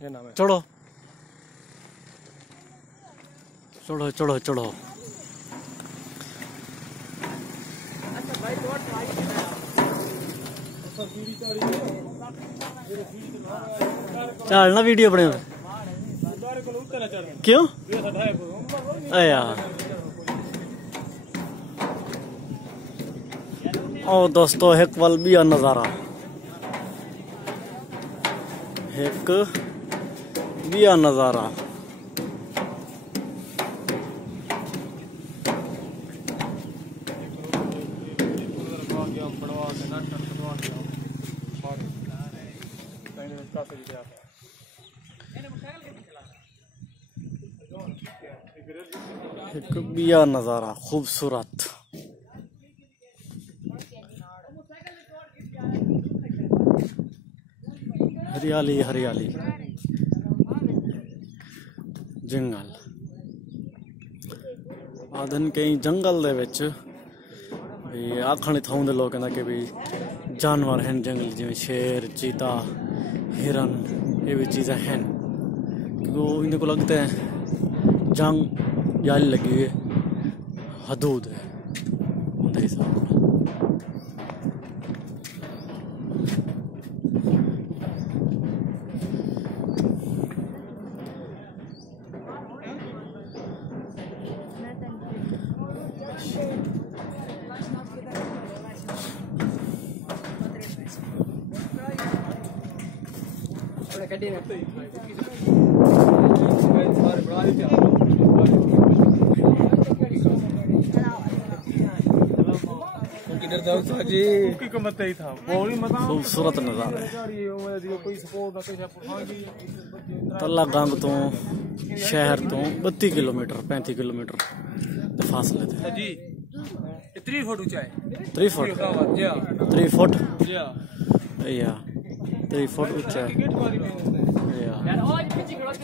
ये नाम है। चढ़ो चढ़ो चढ़ो चढ़ो। चलना वीडियो बने क्यों यार। ओ दोस्तों एक वल भी नजारा, एक भी नजारा। एक बिया नजारा खूबसूरत। हरियाली हरियाली जंगल आदन कई जंगल दे विच भी आखण थां दे लोग कहंदा कि भी जानवर हैं जंगल जिवें शेर चीता हिरन ये भी चीज़ें हैं क्योंकि इन्हें को लगते हैं जंग जाली लगी हुई है हदूद है उनके हिसाब से। खूबसूरत नजारा तला गंग तो शहर तो 32 किलोमीटर 35 किलोमीटर फासले थे। 3 फुट ऊंचा है। 3 फुट 3 फुट या 3 फुट ऊंचा है।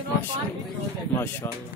माशाल्लाह माशाल्लाह।